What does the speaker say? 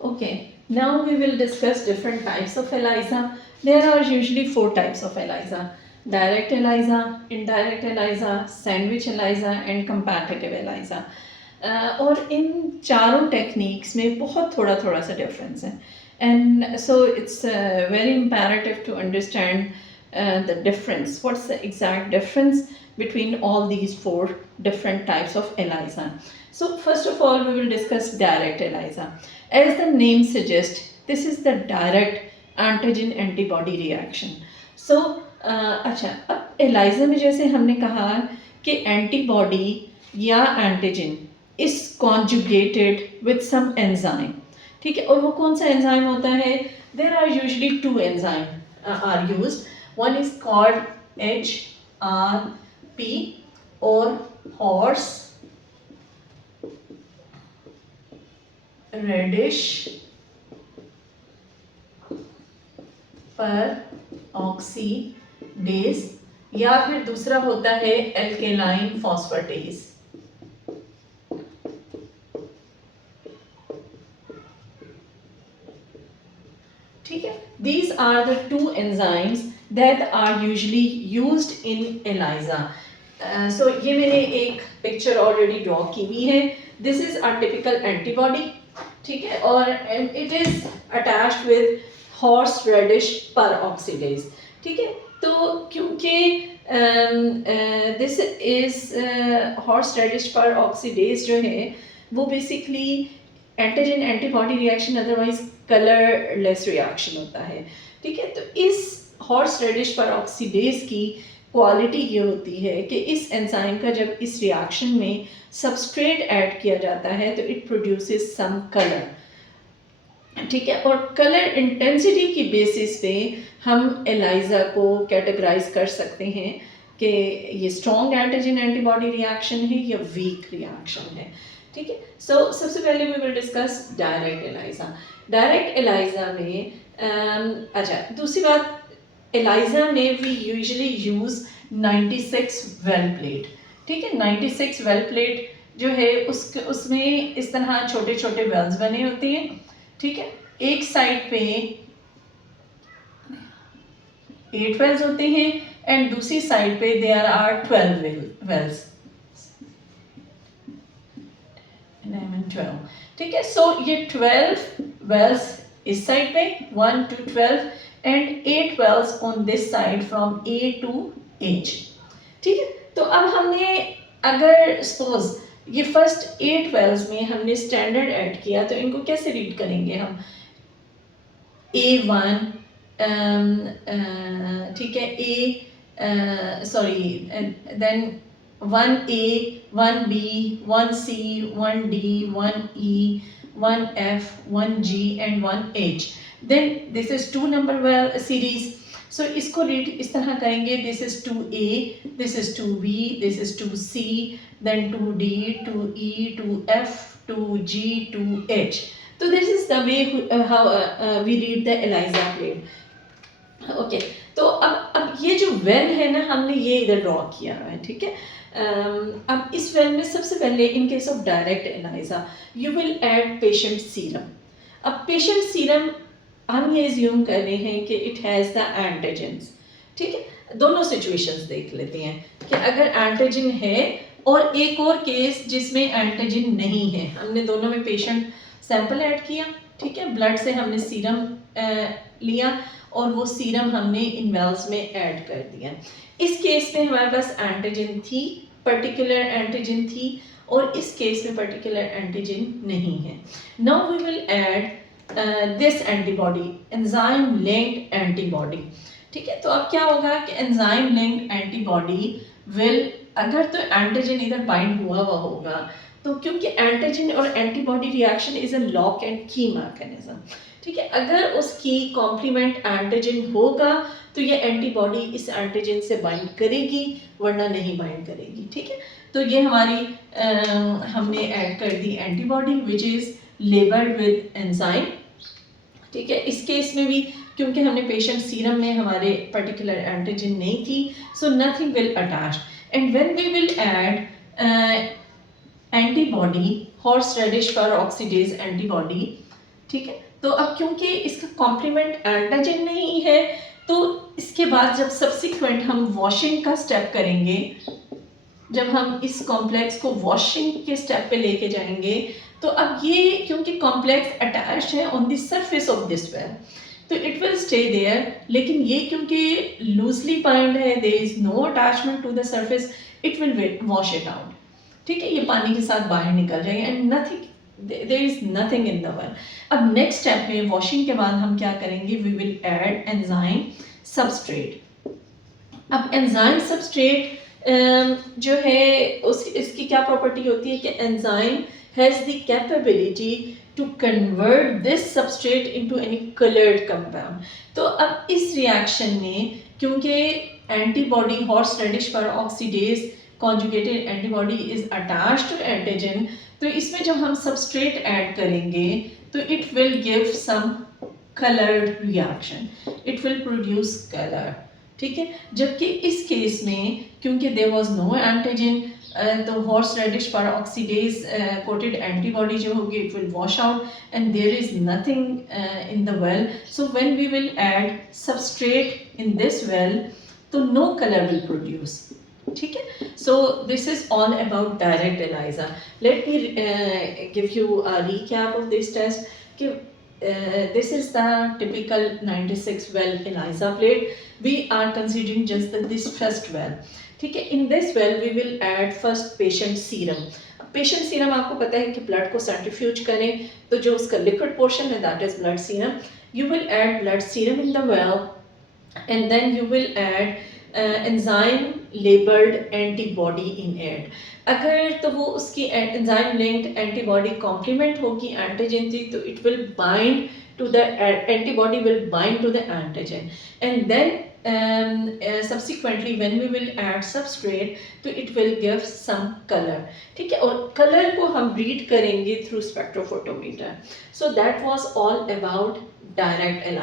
Okay, now we will discuss different types of ELISA. There are usually four types of ELISA: direct ELISA, indirect ELISA, sandwich ELISA and comparative ELISA. और इन चारों techniques में बहुत थोड़ा थोड़ा सा difference है, and so it's very imperative to understand the difference. What's the exact difference between all these four different types of ELISA? So first of all, we will discuss direct ELISA. As the name suggests, this is the direct antigen antibody reaction. So अच्छा, अब ELISA में जैसे हमने कहा कि antibody या antigen is conjugated with some enzyme, ठीक है, और वो कौन सा एंजाइम होता है? There are usually two enzyme are used. One is called HRP और हॉर्स रेडिश पर ऑक्सीडेज, या फिर दूसरा होता है एल्केलाइन फॉस्फेटेज. ठीक है, these are the two enzymes that are usually used in ELISA. So ये मैंने एक पिक्चर ऑलरेडी ड्रॉ की हुई है. This is a typical antibody, ठीक है, और it is attached with horseradish peroxidase. ठीक है, तो क्योंकि this is horseradish peroxidase जो है वो basically antigen antibody reaction, otherwise colourless reaction होता है. ठीक है, तो इस हॉर्स रेडिश पर ऑक्सीडेज की क्वालिटी ये होती है कि इस एंजाइम का जब इस रिएक्शन में सबस्ट्रेट ऐड किया जाता है तो इट प्रोड्यूसेस सम कलर. ठीक है, और कलर इंटेंसिटी की बेसिस पे हम एलाइजा को कैटेगराइज कर सकते हैं कि ये स्ट्रॉन्ग एंटीजन एंटीबॉडी रिएक्शन है या वीक रिएक्शन है. ठीक है, सो सबसे पहले we will discuss direct ELISA. Direct ELISA में अच्छा, दूसरी बात, एलाइजा में we usually use 96 well plate. ठीक है, 96 वेल प्लेट जो है उसमें इस तरह छोटे छोटे वेल्स बने होते हैं. ठीक है, एक साइड पे 8 वेल्स होते हैं एंड दूसरी साइड पे देयर आर 12 वेल्स. 12. ठीक है, सो ये 12 वेल्स इस साइड पे 1 to 12 and 8 wells on this side from A to H. ठीक है, तो अब हमने अगर सपोज ये फर्स्ट 8 वेल्स में हमने स्टैंडर्ड ऐड किया तो इनको कैसे रीड करेंगे हम? A1, ठीक है, then 1A, 1B, 1C, 1D, 1E, 1F, 1G and 1H. Then this is 2 number well series. So इसको रीड इस तरह करेंगे, this is 2A, this is 2B, this is 2C, then 2D, 2E, 2F, 2G, 2H. So this is the way how we read the ELISA plate. Okay, तो अब ये जो well है ना, हमने ये इधर ड्रॉ किया हुआ है. ठीक है, अब इस वेल में सबसे पहले in case of direct ELISA you will add patient serum. अब पेशेंट सीरम हम ये एज्यूम कर रहे हैं कि इट हैज़ द एंटीजेंस. ठीक है, दोनों सिचुएशंस देख लेते हैं कि अगर एंटीजन है और एक और केस जिसमें एंटीजन नहीं है. हमने दोनों में पेशेंट सैंपल ऐड किया. ठीक है, ब्लड से हमने सीरम लिया और वो सीरम हमने इन वेल्स में ऐड कर दिया. इस केस में हमारे पास एंटीजन थी, पर्टिकुलर एंटीजन थी, और इस केस में पर्टिकुलर एंटीजन नहीं है. Now we will add this antibody, enzyme linked antibody. ठीक है, तो अब क्या होगा कि एंजाइम लिंक्ड एंटीबॉडी विल, अगर तो एंटीजन इधर बाइंड हुआ हुआ होगा तो क्योंकि एंटीजन और antibody reaction is a lock and की मैकेनिज्म. ठीक है, अगर उसकी कॉम्प्लीमेंट एंटीजन होगा तो ये एंटीबॉडी इस एंटीजन से बाइंड करेगी, वरना नहीं बाइंड करेगी. ठीक है, तो ये हमारी हमने ऐड कर दी antibody which is labelled with enzyme. ठीक है, इस केस में भी क्योंकि हमने पेशेंट सीरम में हमारे पर्टिकुलर एंटीजन नहीं थी, so nothing will attach. And when we will add antibody, horseradish peroxidase antibody, ठीक है। तो अब क्योंकि इसका कॉम्प्लीमेंट एंटीजन नहीं है, तो इसके बाद जब सब्सिक्वेंट हम वॉशिंग का स्टेप करेंगे, जब हम इस कॉम्प्लेक्स को वॉशिंग के स्टेप पे लेके जाएंगे, तो अब ये क्योंकि कॉम्प्लेक्स अटैच है on the surface of this well, तो इट विल स्टे देयर, लेकिन ये क्योंकि लूजली बाइंड है, there is no attachment to the surface, it will wash it out. ठीक है, ये पानी के साथ बाहर निकल जाएंगे and nothing, there is nothing in the well. अब नेक्स्ट स्टेप में वॉशिंग के बाद हम क्या करेंगे, we will add enzyme substrate. अब एंजाइम सबस्ट्रेट जो है उस इसकी क्या प्रॉपर्टी होती है कि enzyme has the capability to convert this substrate into any coloured compound. तो अब इस रिएक्शन में क्योंकि antibody horseradish peroxidase conjugated antibody is attached to antigen, तो इसमें जब हम सबस्ट्रेट ऐड करेंगे तो it will give some coloured reaction, it will produce colour. ठीक है, जबकि इस केस में क्योंकि देयर वाज नो एंटीजन, तो horse reddish peroxidase coated antibody जो होगी it will wash out and there is nothing in the well. So when we will add substrate in this well, तो no colour will produce. ठीक है, so this is all about direct ELISA। Let me give you a recap of this test कि this is the typical 96 well ELISA plate. We are considering just this first well. ठीक है, in this well we will add first patient serum. Patient serum आपको पता है कि blood को centrifuge करें, तो जो उसका लिक्विड पोर्शन है that is blood serum. You will add blood serum in the well and then you will add enzyme labelled antibody in it. अगर तो वो उसकी एंजाइम लिंक्ड एंटीबॉडी कॉम्प्लीमेंट होगी एंटीजन थी, तो it will bind to the antibody will bind to the antigen, and then subsequently when we will add substrate तो it will give some color। ठीक है, और कलर को हम रीड करेंगे through spectrophotometer। So that was all about direct ELISA।